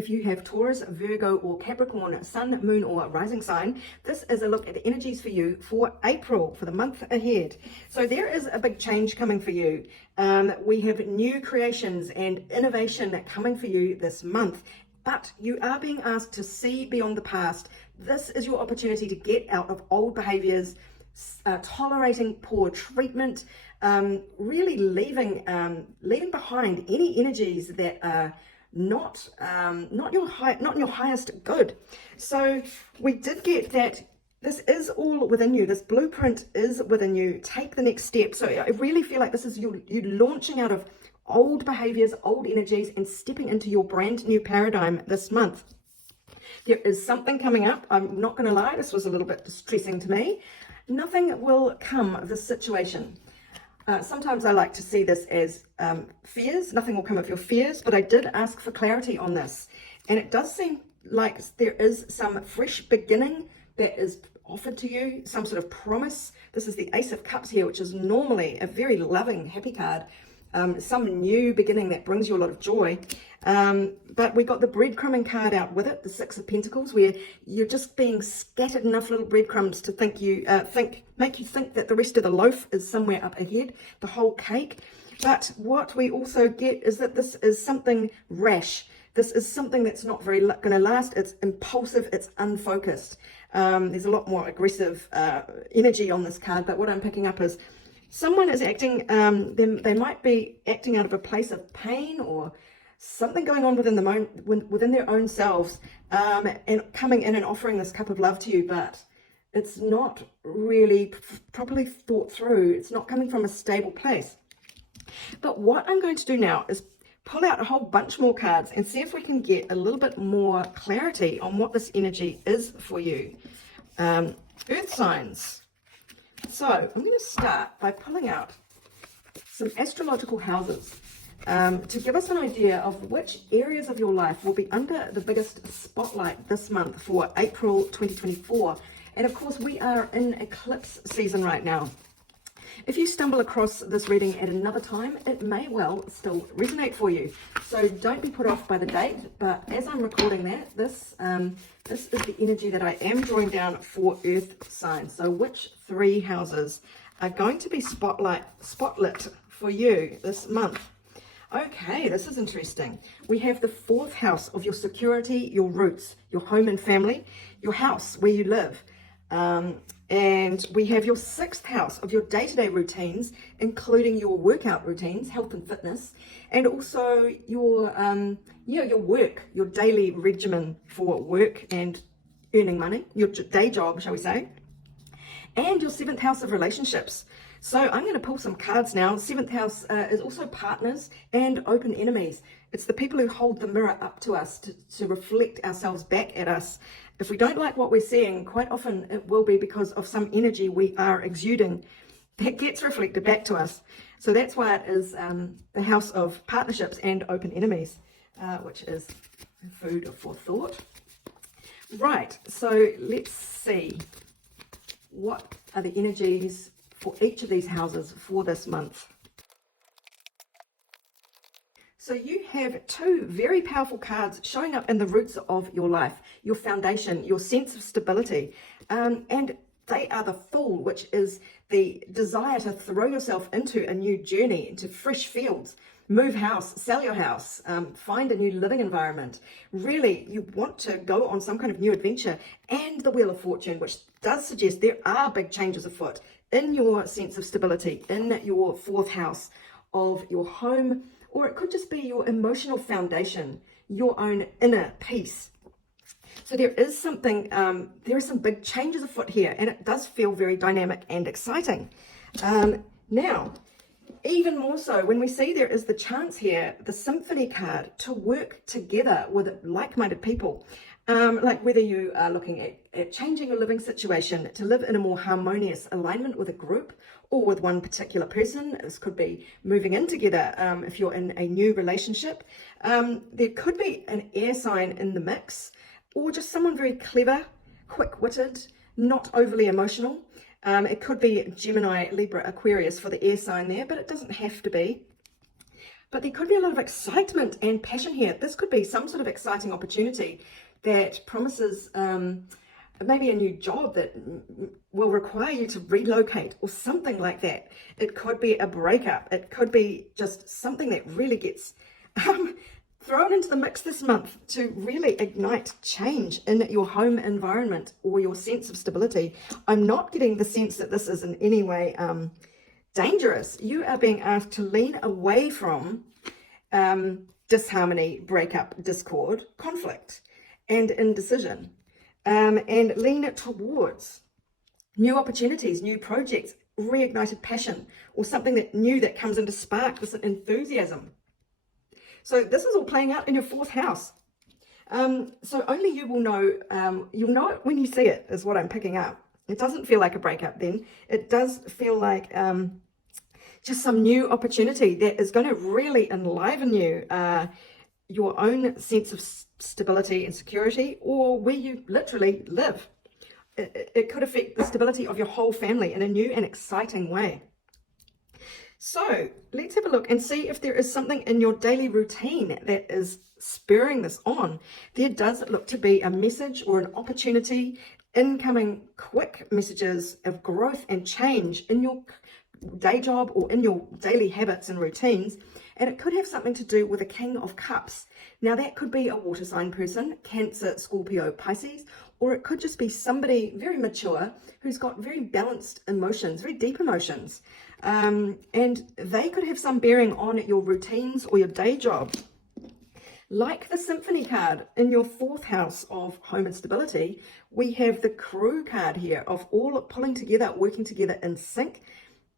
if you have Taurus, Virgo, or Capricorn, Sun, Moon, or Rising sign, this is a look at the energies for you for April, for the month ahead. So there is a big change coming for you. We have new creations and innovation coming for you this month. But you are being asked to see beyond the past. This is your opportunity to get out of old behaviors, tolerating poor treatment, really leaving behind any energies that are not your highest good. So we did get that this is all within you. This blueprint is within you. Take the next step. So I really feel like this is you launching out of old behaviors, old energies, and stepping into your brand new paradigm this month. There is something coming up. I'm not going to lie, this was a little bit distressing to me. Nothing will come of this situation. Sometimes I like to see this as fears. Nothing will come of your fears, but I did ask for clarity on this. And it does seem like there is some fresh beginning that is offered to you, some sort of promise. This is the Ace of Cups here, which is normally a very loving, happy card. Some new beginning that brings you a lot of joy. But we got the breadcrumbing card out with it, the Six of Pentacles, where you're just being scattered enough little breadcrumbs to make you think that the rest of the loaf is somewhere up ahead, the whole cake. But what we also get is that this is something rash. This is something that's not very going to last. It's impulsive, it's unfocused. There's a lot more aggressive energy on this card, but what I'm picking up is someone is acting, they might be acting out of a place of pain or something going on within their own selves, and coming in and offering this cup of love to you, but it's not really properly thought through. It's not coming from a stable place. But what I'm going to do now is pull out a whole bunch more cards and see if we can get a little bit more clarity on what this energy is for you. Earth signs. So I'm going to start by pulling out some astrological houses to give us an idea of which areas of your life will be under the biggest spotlight this month for April 2024. And of course, we are in eclipse season right now. If you stumble across this reading at another time, it may well still resonate for you. So don't be put off by the date, but as I'm recording that, this is the energy that I am drawing down for Earth signs. So which 3 houses are going to be spotlit for you this month? Okay, this is interesting. We have the 4th house of your security, your roots, your home and family, your house where you live. And we have your 6th house of your day-to-day routines, including your workout routines, health and fitness, and also your work, your daily regimen for work and earning money, your day job, shall we say, and your 7th house of relationships. So I'm going to pull some cards now. 7th house is also partners and open enemies. It's the people who hold the mirror up to us to reflect ourselves back at us. If we don't like what we're seeing, quite often it will be because of some energy we are exuding that gets reflected back to us. So that's why it is the house of partnerships and open enemies, which is food for thought. Right, so let's see. What are the energies for each of these houses for this month? So you have 2 very powerful cards showing up in the roots of your life, your foundation, your sense of stability. And they are the Fool, which is the desire to throw yourself into a new journey, into fresh fields, move house, sell your house, find a new living environment. Really, you want to go on some kind of new adventure. And the Wheel of Fortune, which does suggest there are big changes afoot in your sense of stability, in your 4th house of your home, or it could just be your emotional foundation, your own inner peace. So there is something, there are some big changes afoot here, and it does feel very dynamic and exciting. Now, even more so, when we see there is the chance here, the Symphony card, to work together with like-minded people. Like whether you are looking at changing your living situation to live in a more harmonious alignment with a group or with one particular person. This could be moving in together if you're in a new relationship. There could be an air sign in the mix, or just someone very clever, quick-witted, not overly emotional. It could be Gemini, Libra, Aquarius for the air sign there, but it doesn't have to be. But there could be a lot of excitement and passion here. This could be some sort of exciting opportunity that promises maybe a new job that will require you to relocate or something like that. It could be a breakup. It could be just something that really gets thrown into the mix this month to really ignite change in your home environment or your sense of stability. I'm not getting the sense that this is in any way dangerous. You are being asked to lean away from disharmony, breakup, discord, conflict, and indecision, and lean it towards new opportunities, new projects, reignited passion, or something that new that comes in to spark this enthusiasm. So this is all playing out in your 4th house. So only you will know, you'll know it when you see it, is what I'm picking up. It doesn't feel like a breakup then. It does feel like just some new opportunity that is going to really enliven you, your own sense of stability and security, or where you literally live. It could affect the stability of your whole family in a new and exciting way. So let's have a look and see if there is something in your daily routine that is spurring this on. There does look to be a message or an opportunity, incoming quick messages of growth and change in your day job or in your daily habits and routines. And it could have something to do with a King of Cups. Now that could be a water sign person, Cancer, Scorpio, Pisces, or it could just be somebody very mature who's got very balanced emotions, very deep emotions. And they could have some bearing on your routines or your day job. Like the Symphony card in your 4th house of home and stability, we have the Crew card here of all pulling together, working together in sync.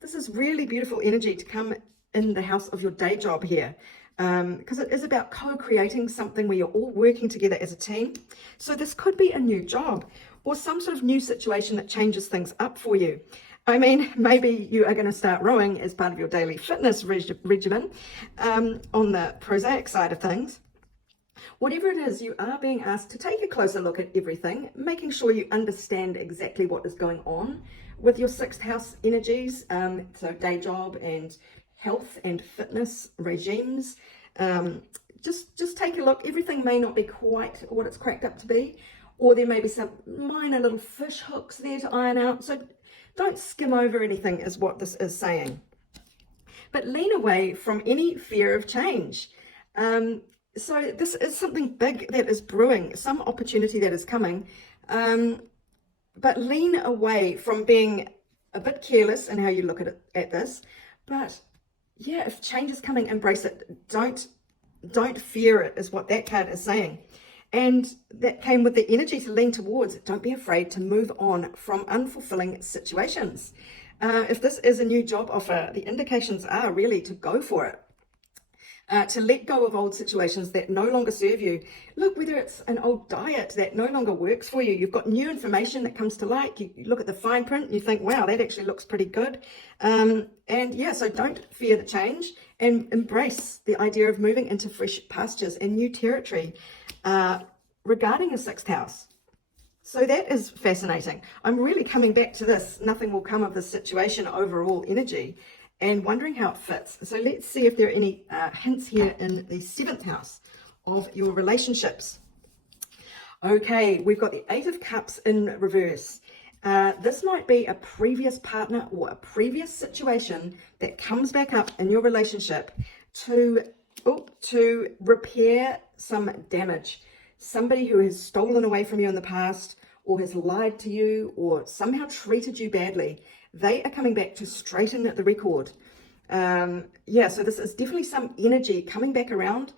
This is really beautiful energy to come in the house of your day job here, because it is about co-creating something where you're all working together as a team. So this could be a new job or some sort of new situation that changes things up for you. I mean, maybe you are going to start rowing as part of your daily fitness regimen on the prosaic side of things. Whatever it is, you are being asked to take a closer look at everything, making sure you understand exactly what is going on with your 6th house energies, so day job and health and fitness regimes. Just take a look. Everything may not be quite what it's cracked up to be, or there may be some minor little fish hooks there to iron out. So don't skim over anything is what this is saying. But lean away from any fear of change. So this is something big that is brewing, some opportunity that is coming. But lean away from being a bit careless in how you look at this. But yeah, if change is coming, embrace it. Don't fear it, is what that card is saying. And that came with the energy to lean towards. Don't be afraid to move on from unfulfilling situations. If this is a new job offer, the indications are really to go for it. To let go of old situations that no longer serve you. Look, whether it's an old diet that no longer works for you, you've got new information that comes to light, you look at the fine print, you think, wow, that actually looks pretty good. And yeah, so don't fear the change and embrace the idea of moving into fresh pastures and new territory regarding the 6th house. So that is fascinating. I'm really coming back to this. Nothing will come of this situation overall energy, and wondering how it fits. So let's see if there are any hints here in the 7th house of your relationships. Okay, we've got the 8 of Cups in reverse. This might be a previous partner or a previous situation that comes back up in your relationship to repair some damage. Somebody who has stolen away from you in the past, or has lied to you, or somehow treated you badly. They are coming back to straighten the record. Yeah, so this is definitely some energy coming back around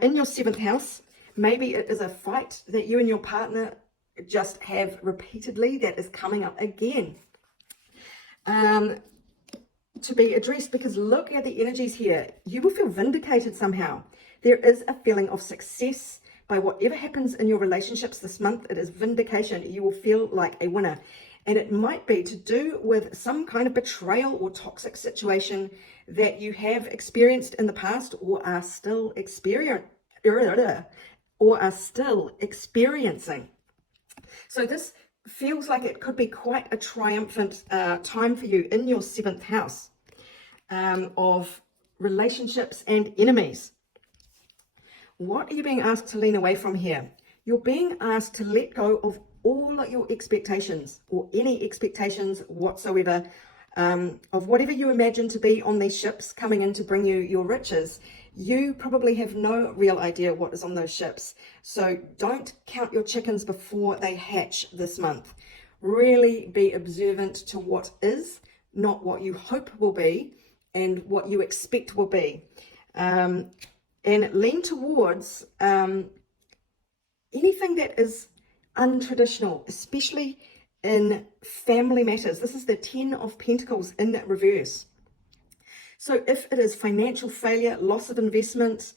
in your 7th house. Maybe it is a fight that you and your partner just have repeatedly that is coming up again to be addressed, because look at the energies here. You will feel vindicated somehow. There is a feeling of success by whatever happens in your relationships this month. It is vindication. You will feel like a winner. And it might be to do with some kind of betrayal or toxic situation that you have experienced in the past, or are still experiencing. So this feels like it could be quite a triumphant time for you in your 7th house of relationships, and enemies. What are you being asked to lean away from here? You're being asked to let go of all your expectations, or any expectations whatsoever, of whatever you imagine to be on these ships coming in to bring you your riches. You probably have no real idea what is on those ships. So don't count your chickens before they hatch this month. Really be observant to what is, not what you hope will be and what you expect will be. And lean towards anything that is untraditional, especially in family matters. This is the 10 of Pentacles in reverse. So if it is financial failure, loss of investment,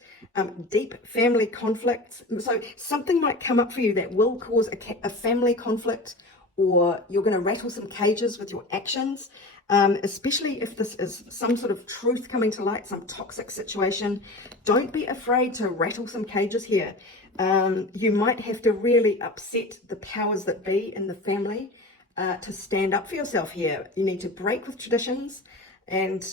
deep family conflict, so something might come up for you that will cause a family conflict, or you're going to rattle some cages with your actions, especially if this is some sort of truth coming to light, some toxic situation. Don't be afraid to rattle some cages here. You might have to really upset the powers that be in the family to stand up for yourself here. You need to break with traditions, and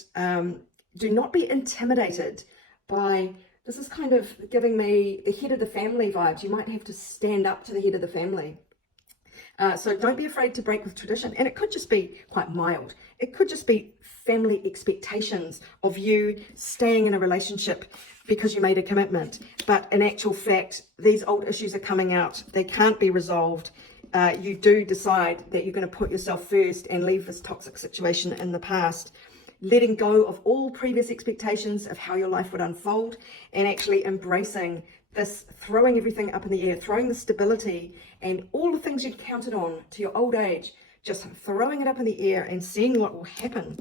do not be intimidated by, this is kind of giving me the head of the family vibes. You might have to stand up to the head of the family. So don't be afraid to break with tradition. And it could just be quite mild. It could just be family expectations of you staying in a relationship because you made a commitment. But in actual fact, these old issues are coming out. They can't be resolved. You do decide that you're going to put yourself first and leave this toxic situation in the past, letting go of all previous expectations of how your life would unfold, and actually embracing this, throwing everything up in the air, throwing the stability and all the things you'd counted on to your old age, just throwing it up in the air and seeing what will happen.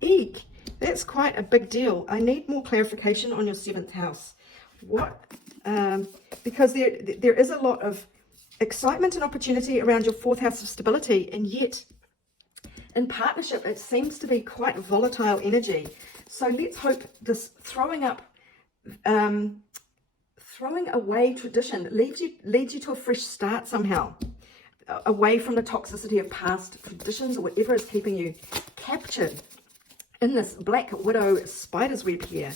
Eek, that's quite a big deal. I need more clarification on your 7th house. What? Because there is a lot of excitement and opportunity around your 4th house of stability, and yet in partnership it seems to be quite volatile energy. So let's hope this throwing away tradition leads you to a fresh start somehow, away from the toxicity of past traditions or whatever is keeping you captured in this Black Widow spider's web here.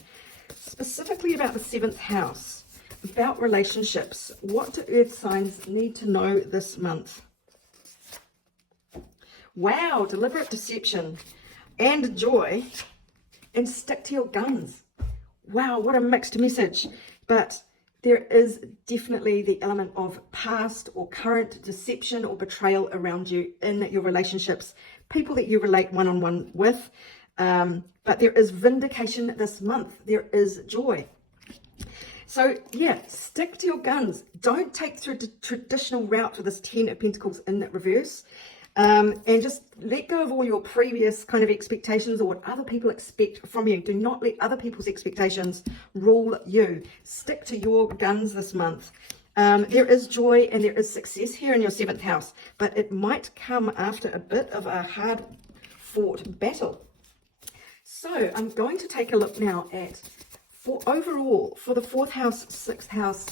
Specifically about the 7th house, about relationships. What do earth signs need to know this month? Wow, deliberate deception and joy, and stick to your guns. Wow, what a mixed message. But there is definitely the element of past or current deception or betrayal around you in your relationships, people that you relate one-on-one with. But there is vindication this month. There is joy. So yeah, stick to your guns. Don't take the traditional route with this 10 of Pentacles in reverse. And just let go of all your previous kind of expectations or what other people expect from you. Do not let other people's expectations rule you. Stick to your guns this month. There is joy and there is success here in your 7th house, but it might come after a bit of a hard-fought battle. So I'm going to take a look now at, for overall, for the 4th house, 6th house,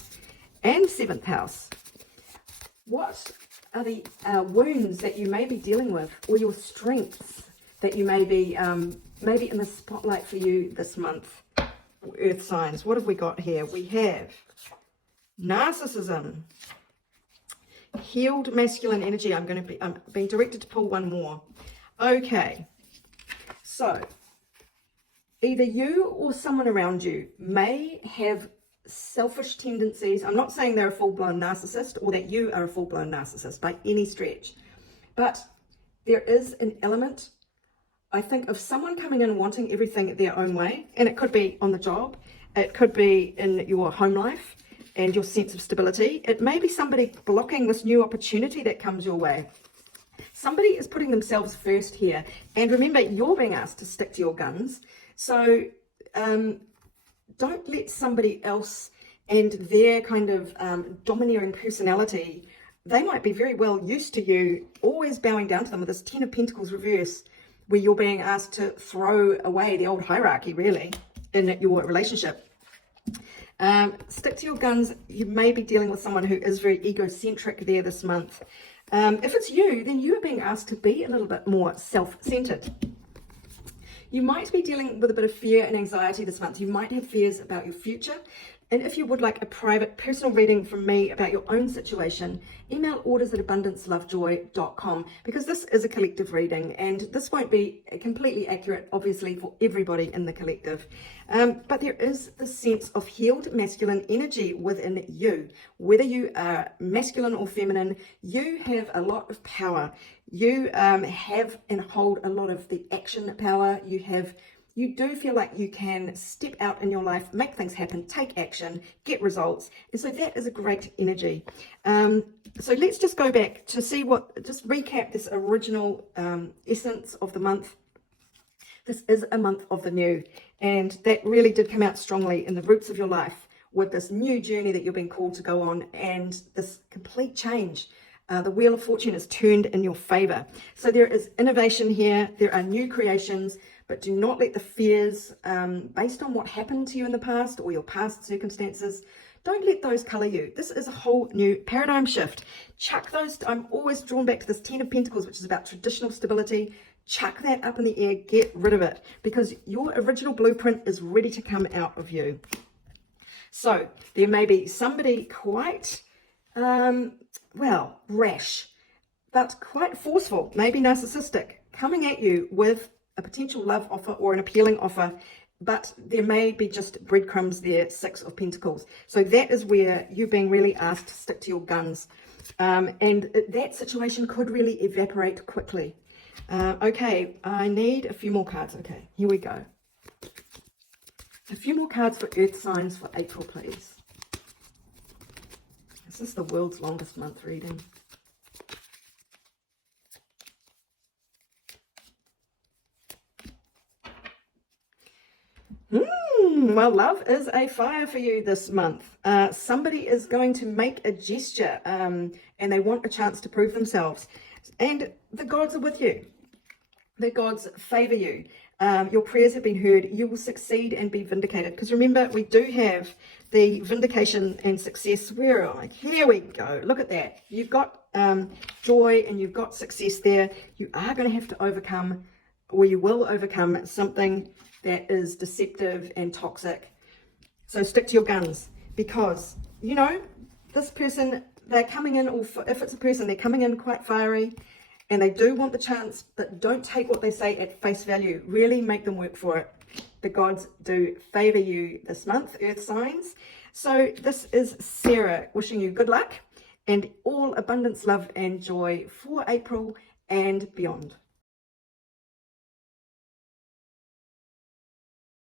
and 7th house, what are the wounds that you may be dealing with, or your strengths that you may be maybe in the spotlight for you this month? Earth signs. What have we got here? We have narcissism, healed masculine energy. I'm being directed to pull one more. Okay, so either you or someone around you may have selfish tendencies. I'm not saying they're a full-blown narcissist or that you are a full-blown narcissist by any stretch, but there is an element, I think, of someone coming in and wanting everything their own way. And it could be on the job, it could be in your home life and your sense of stability. It may be somebody blocking this new opportunity that comes your way. Somebody is putting themselves first here. And remember, you're being asked to stick to your guns. So don't let somebody else and their kind of domineering personality, they might be very well used to you always bowing down to them with this 10 of Pentacles reverse, where you're being asked to throw away the old hierarchy, really, in your relationship. Stick to your guns. You may be dealing with someone who is very egocentric there this month. If it's you, then you are being asked to be a little bit more self-centered. You might be dealing with a bit of fear and anxiety this month. You might have fears about your future. And if you would like a private personal reading from me about your own situation, email orders@abundancelovejoy.com, because this is a collective reading and this won't be completely accurate, obviously, for everybody in the collective. But there is the sense of healed masculine energy within you. Whether you are masculine or feminine, you have a lot of power. You have and hold a lot of the action power. You do feel like you can step out in your life, make things happen, take action, get results. And so that is a great energy. So let's just go back to see just recap this original essence of the month. This is a month of the new, and that really did come out strongly in the roots of your life with this new journey that you've been called to go on and this complete change. The wheel of fortune is turned in your favor. So there is innovation here. There are new creations, but do not let the fears based on what happened to you in the past or your past circumstances, don't let those color you. This is a whole new paradigm shift. Chuck those. I'm always drawn back to this 10 of Pentacles, which is about traditional stability. Chuck that up in the air. Get rid of it, because your original blueprint is ready to come out of you. So there may be somebody quite rash, but quite forceful, maybe narcissistic, coming at you with a potential love offer or an appealing offer, but there may be just breadcrumbs there, 6 of Pentacles. So that is where you're being really asked to stick to your guns. And that situation could really evaporate quickly. Okay, I need a few more cards. Okay, here we go. A few more cards for Earth signs for April, please. This is the world's longest month reading. Well, love is a fire for you this month. Somebody is going to make a gesture and they want a chance to prove themselves. And the gods are with you. The gods favor you. Your prayers have been heard. You will succeed and be vindicated. Because remember, we do have the vindication and success. Where are I? Here we go. Look at that. You've got joy and you've got success there. You are going to have to overcome, or you will overcome, something that is deceptive and toxic. So stick to your guns, because, you know, this person, they're coming in, or if it's a person, they're coming in quite fiery, and they do want the chance, but don't take what they say at face value. Really make them work for it. The gods do favor you this month, Earth signs. So this is Sarah wishing you good luck and all abundance, love and joy for April and beyond.